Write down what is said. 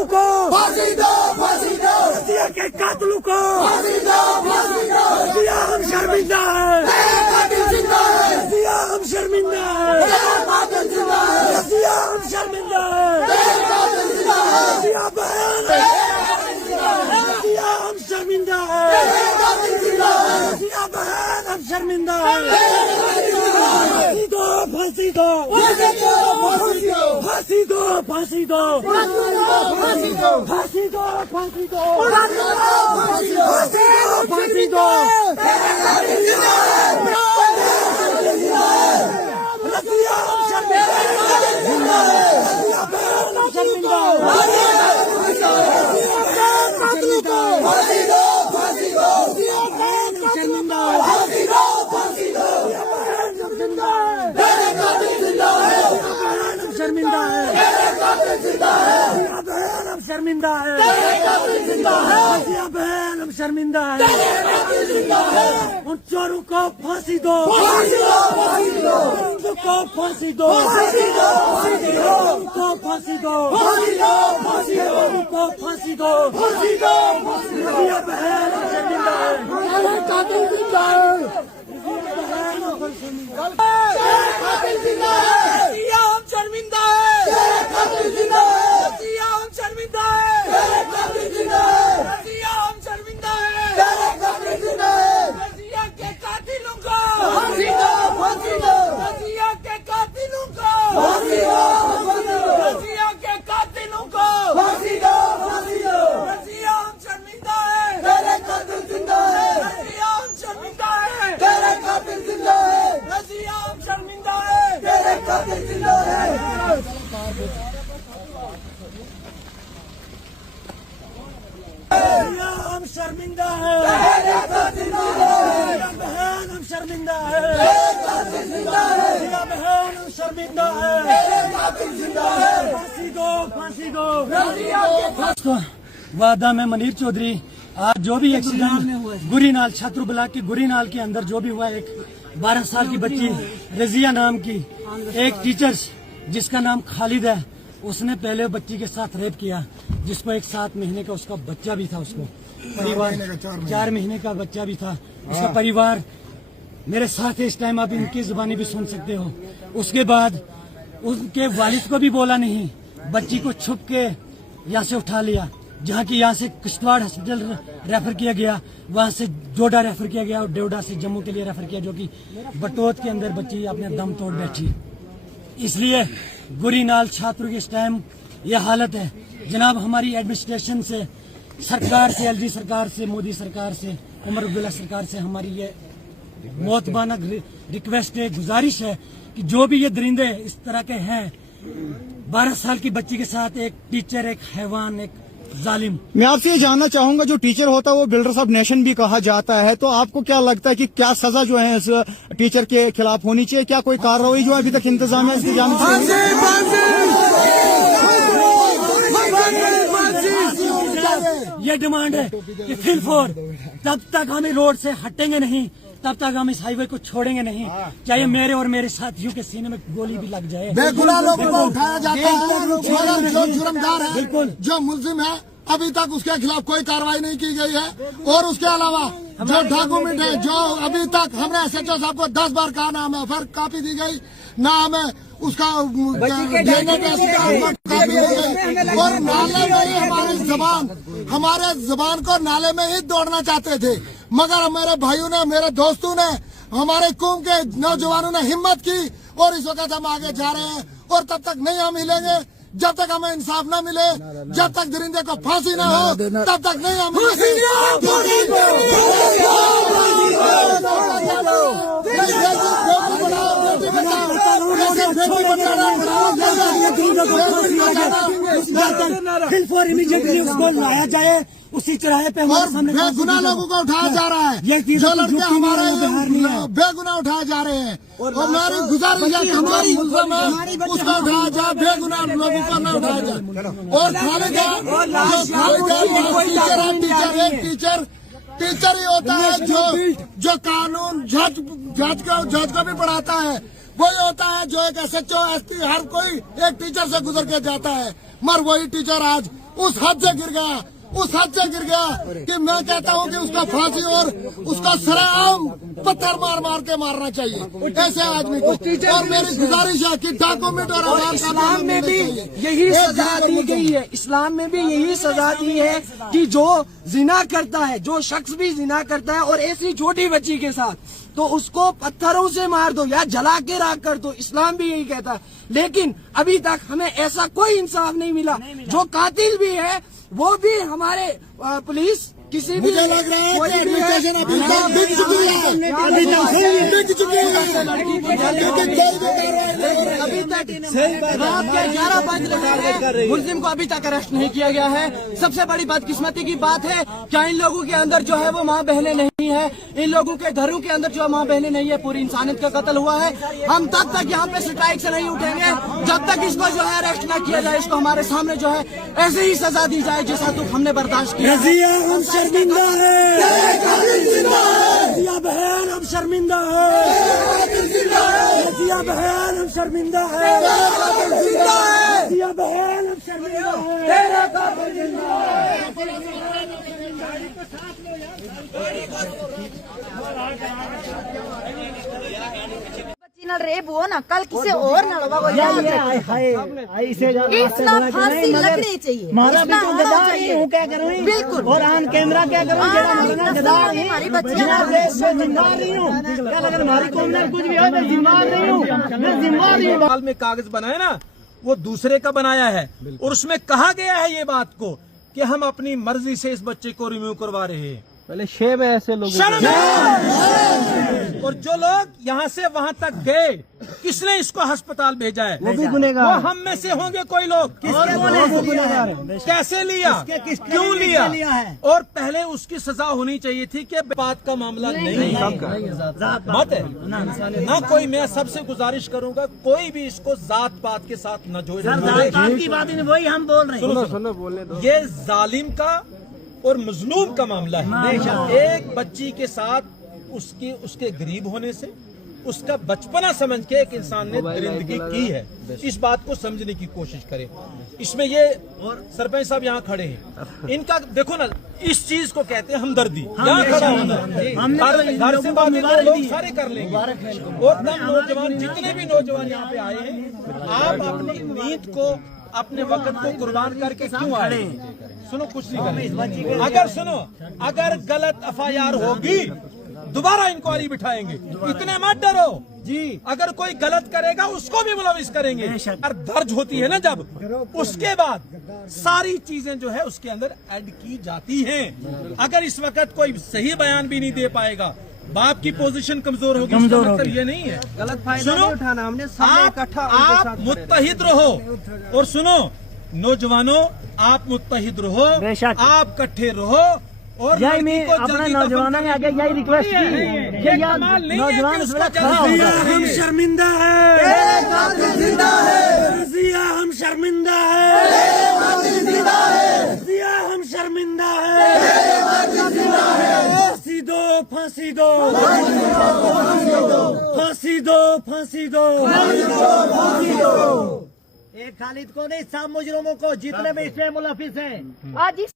कातिलों को फांसी दो, फांसी दो, रजिया के कातिलों को फांसी दो, फांसी दो, रजिया हम शर्मिंदा है, तेरा कातिल जिंदा है, रजिया हम शर्मिंदा है, तेरा कातिल जिंदा है, रजिया हम शर्मिंदा है, तेरा कातिल जिंदा है, रजिया बहन रजिया हम शर्मिंदा है, तेरा कातिल जिंदा है, रजिया बहन हम शर्मिंदा है, फांसी दो, फांसी दो, फांसी दो, फांसी दो, फांसी दो, फांसी दो, फांसी दो, फांसी दो, फांसी दो, फांसी दो, फांसी दो, तेरा कातिल जिंदा है, रजिया हम शर्मिंदा है, रजिया बहन हम शर्मिंदा है, कातिलों को फांसी दो, फांसी दो, रजिया बहन हम शर्मिंदा है, फांसी दो, फांसी दो, रजिया बहन हम शर्मिंदा है, तेरा कातिल जिंदा है, रजिया बहन हम शर्मिंदा है, तेरा कातिल जिंदा है, रजिया बहन हम शर्मिंदा है, तेरा कातिल जिंदा है, रजिया बहन हम शर्मिंदा है, तेरा कातिल जिंदा है, उन चोरों को फांसी दो, फांसी दो, फांसी दो, उनको फांसी दो, फांसी दो, फांसी दो, उनको फांसी दो, फांसी दो, फांसी दो, उनको फांसी दो, फांसी दो, फांसी दो, रजिया बहन हम शर्मिंदा है, तेरा कातिल जिंदा है, रजिया बहन हम शर्मिंदा है, तेरा कातिल जिंदा है, रजिया हम शर्मिंदा है, तेरा कातिल जिंदा है, रजिया हम शर्मिंदा है, तेरा कातिल जिंदा है, रजिया हम शर्मिंदा है, तेरा कातिल जिंदा है, रजिया के कातिलों को फांसी दो, फांसी दो, रजिया के कातिलों को फांसी दो, फांसी दो, रजिया के कातिलों को फांसी दो, फांसी दो, रजिया हम शर्मिंदा है, तेरा कातिल जिंदा है, रजिया हम शर्मिंदा है, तेरा कातिल जिंदा है, रजिया हम शर्मिंदा है, तेरा कातिल जिंदा है, रजिया हम शर्मिंदा है, तेरा कातिल जिंदा है, रजिया बहन हम शर्मिंदा है, तेरा कातिल जिंदा है, रजिया बहन हम शर्मिंदा है, तेरा कातिल जिंदा है, फांसी दो, फांसी दो। रजिया के दोस्तों, वादा में मनीर चौधरी आज जो भी एक्सीडेंट गुरीनाल छात्र ब्लॉक की गुरीनाल के अंदर जो भी हुआ, एक 12 साल की बच्ची रजिया नाम की एक टीचर जिसका नाम खालिद है, उसने पहले बच्ची के साथ रेप किया, जिसको एक 7 महीने का उसका बच्चा भी था, उसको परिवार 4 महीने का बच्चा भी था, उसका परिवार मेरे साथ है इस टाइम, आप इनकी जुबानी भी सुन सकते हो। उसके बाद उनके वालिद को भी बोला नहीं, बच्ची को छुप के यहाँ से उठा लिया, जहाँ की यहाँ से किश्तवाड़ हॉस्पिटल रेफर किया गया, वहाँ से डोडा रेफर किया गया और डोडा से जम्मू के लिए रेफर किया, जो कि बटोत के अंदर बच्ची अपने दम तोड़ बैठी। इसलिए गुरीनाल छात्रों की इस टाइम यह हालत है। जनाब, हमारी एडमिनिस्ट्रेशन से, सरकार से, एलजी सरकार से, मोदी सरकार से, उमर अब्दुल्ला सरकार से हमारी ये मौतबाना रिक्वेस्ट है, गुजारिश है कि जो भी ये दरिंदे इस तरह के हैं, 12 साल की बच्ची के साथ एक टीचर, एक हैवान, एक जालिम। मैं आपसे ये जानना चाहूंगा, जो टीचर होता है वो बिल्डर्स ऑफ नेशन भी कहा जाता है, तो आपको क्या लगता है कि क्या सजा जो है इस टीचर के खिलाफ होनी चाहिए? क्या कोई कार्रवाई जो अभी तक इंतजाम है ये डिमांड है कि फिलफोर तब तक हम रोड से हटेंगे नहीं, तब तक हम इस हाईवे को छोड़ेंगे नहीं, चाहे मेरे और मेरे साथियों के सीने में गोली भी लग जाए। बेगुनाह लोगों को उठाया जाता है, मगर जो जुर्मदार है, बिल्कुल, जो मुल्जिम है, अभी तक उसके खिलाफ कोई कार्रवाई नहीं की गई है। और उसके अलावा जो डॉक्यूमेंट है, जो अभी तक हमने SHO साहब को 10 बार कहा, ना हमें फिर कॉपी दी गई, ना हमें उसका DNA टेस्ट का कॉपी दी गई, और नाले में ही हमारे जबान को नाले में ही दौड़ना चाहते थे, मगर मेरे भाइयों ने, मेरे दोस्तों ने, हमारे कौम के नौजवानों ने हिम्मत की, और इस वक्त हम आगे जा रहे हैं। और तब तक नहीं हम हिलेंगे जब तक हमें इंसाफ न मिले, जब तक दरिंदे को फांसी न हो, तब तक नहीं हम फिलफोर इमीडिएटली उसको लाया जाए, उसी चौराहे पे हमारे सामने बेगुनाह लोगों को उठाया जा रहा है, जो लड़के हमारे बेगुनाह उठाए जा रहे हैं। और मेरी गुजारिश है कि हमारी उसको उठाया जाए, बेगुनाह लोगों को न उठाया जाए। और खालिद टीचर ही होता है जो कानून जज को भी पढ़ाता है, वही होता है जो एक SHO SP हर कोई एक टीचर से गुजर के जाता है, मगर वही टीचर आज उस हद से गिर गया, उस हद से गिर गया कि मैं कहता हूं कि उसका फांसी और उसका सरेआम पत्थर मार मार के मारना चाहिए ऐसे आदमी को। और मेरी गुजारिश है कि डॉक्यूमेंट और आधार इस्लाम में भी यही सजा दी गई है, इस्लाम में भी यही सजा दी है कि जो जिना करता है, जो शख्स भी जिना करता है और ऐसी छोटी बच्ची के साथ, तो उसको पत्थरों से मार दो या जला के राख कर दो। इस्लाम भी यही कहता है। लेकिन अभी तक हमें ऐसा कोई इंसाफ नहीं मिला। जो कातिल भी है वो भी हमारे पुलिस किसी भी मुझे लग रहा है कि एडमिनिस्ट्रेशन अभी तक बिक चुकी है, बिक चुकी अभी तक रात के 11 बज रहे हैं, मुलजिम को अभी तक अरेस्ट नहीं किया गया है। सबसे बड़ी बदकिस्मती की बात है क्या इन लोगों के अंदर जो है वो माँ बहनें नहीं है, इन लोगों के घरों के अंदर जो माँ बहनें नहीं है, पूरी इंसानियत का कत्ल हुआ है। हम तब तक यहाँ पे स्ट्राइक से नहीं उठेंगे जब तक इसको जो है अरेस्ट न किया जाए। इसको हमारे सामने जो है ऐसे ही सजा दी जाए जैसा तो हमने बर्दाश्त किया। हम शर्मिंदा है, रजिया बहन हम शर्मिंदा है, रजिया बहन हम शर्मिंदा है, रजिया बहन हम शर्मिंदा रेप हो ना, कल किसी और ना होगा। इतना फांसी लगनी चाहिए, इतना होना चाहिए। क्या करूँ बिल्कुल। और ऑन कैमरा क्या करूँ? हमारी बच्चियां जिम्मेदार नहीं हूँ, क्या लगा हमारी कौम में कुछ भी हो तो जिम्मेदार नहीं हूँ, मैं जिम्मेदार नहीं हूँ। हाल में कागज बनाया ना, वो दूसरे का बनाया है और उसमें कहा गया है ये बात को कि हम अपनी मर्जी से इस बच्चे को रिमूव करवा रहे हैं। पहले शेब है ऐसे लोग। शर्म है। और जो लोग यहाँ से वहाँ तक गए, किसने इसको अस्पताल भेजा है? वो भी गुनहगार। वो हम में से होंगे कोई लोग। कैसे लिया, क्यों लिया? और पहले उसकी सजा होनी चाहिए थी कि बात का मामला नहीं मत है ना कोई। मैं सबसे गुजारिश करूंगा कोई भी इसको जात पात के साथ न जोड़े। की बात नहीं, वही हम बोल रहे हैं। सुनो बोलने दो। ये जालिम का और मजलूम का मामला है। एक बच्ची के साथ उसके गरीब होने से, उसका बचपना समझ के एक इंसान ने दरिंदगी की है। इस बात को समझने की कोशिश करें। इसमें ये सरपंच साहब यहाँ खड़े हैं, इनका देखो ना, इस चीज को कहते हैं हमदर्दी। यहाँ खड़ा हूँ, घर से बातें तो लोग सारे कर लेंगे। और तब नौजवान, जितने भी नौजवान यहाँ पे आए हैं, आप अपनी नींद को, अपने वक्त को कुर्बान करके क्यों आए? सुनो, कुछ नहीं करेंगे। अगर गलत एफआईआर होगी दोबारा इंक्वायरी बिठाएंगे, इतने मत डरो जी। अगर कोई गलत करेगा उसको भी मुलविस करेंगे। और दर्ज होती है ना जब, उसके बाद सारी चीजें जो है उसके अंदर ऐड की जाती हैं। अगर इस वक्त कोई सही बयान भी नहीं दे पाएगा, बाप की पोजीशन कमजोर होगी, इसका मतलब ये नहीं है। गलत फायदा नहीं उठाना, हमने आप मुत्तहिद रहो। और सुनो नौजवानों, आप मुत्तहिद रहो, आप इकट्ठे रहो। और अपने नौजवानों ने आगे यही रिक्वेस्ट की कि यार नौजवान हम शर्मिंदा है, रजिया हम शर्मिंदा है, रजिया हम शर्मिंदा है। फांसी दो, फांसी दो, फांसी दो, फांसी दो। एक खालिद को नहीं, सब मुजरिमों को, जितने भी इसमें मुलविस हैं। आज